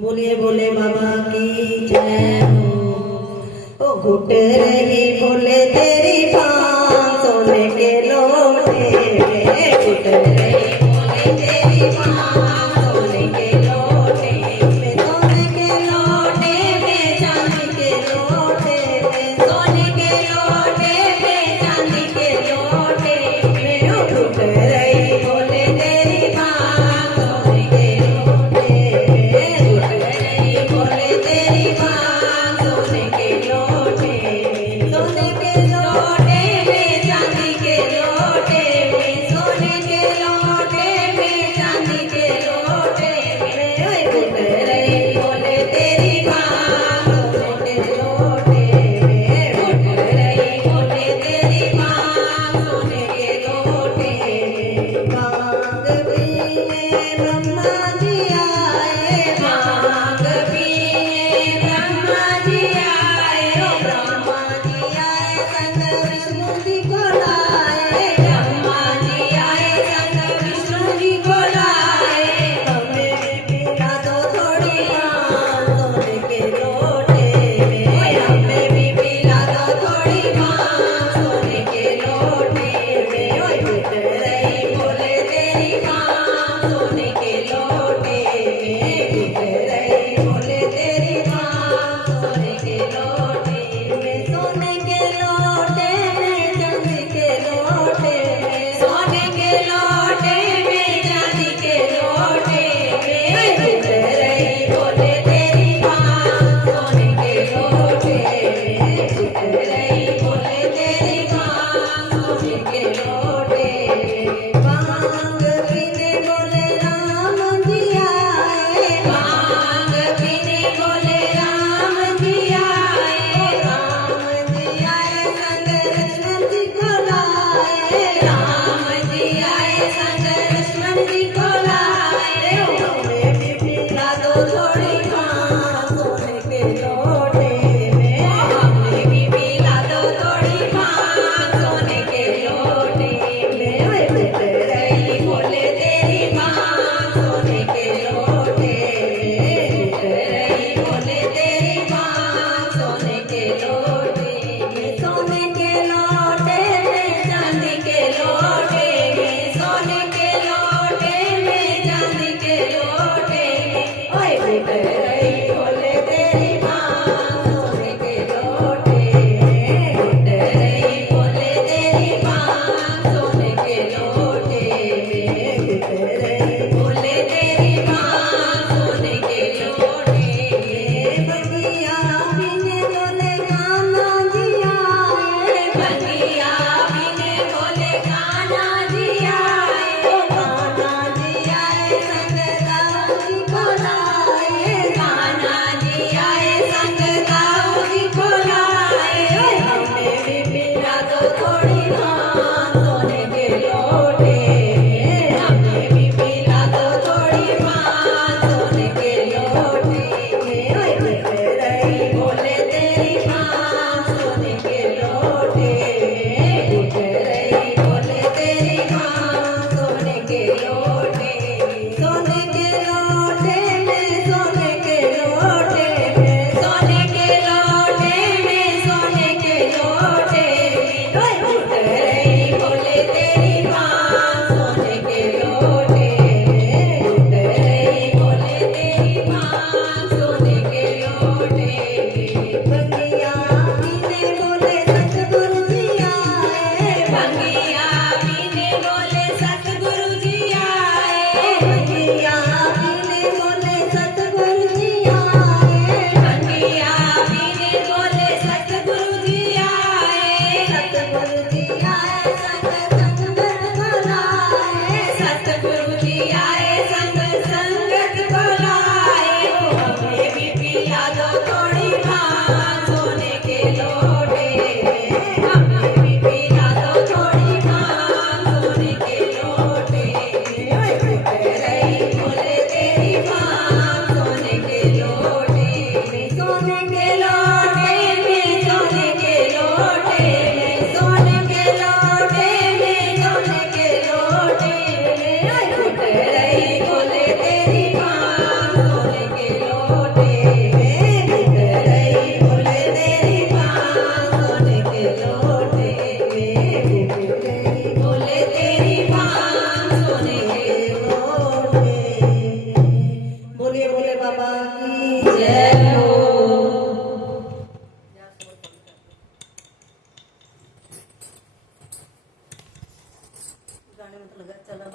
बोलिए बोले बाबा की जय हो। ओ घुट रही बोले तेरी बात सोने के लोटे में, घुट रही बोले तेरी बात सोने के लोटे में, सोने के लोटे में, चांदी के लोटे में, सोने के लोटे में, चांदी के लोटे में, ओ घुट रही बोले तेरी बात सोने के लोटे में, घुट रही बोले तेरी बात सोने के लोटे में, सोने के लोटे में, चांदी के लोटे में, सोने के लोटे में, चांदी के लोटे लगा चला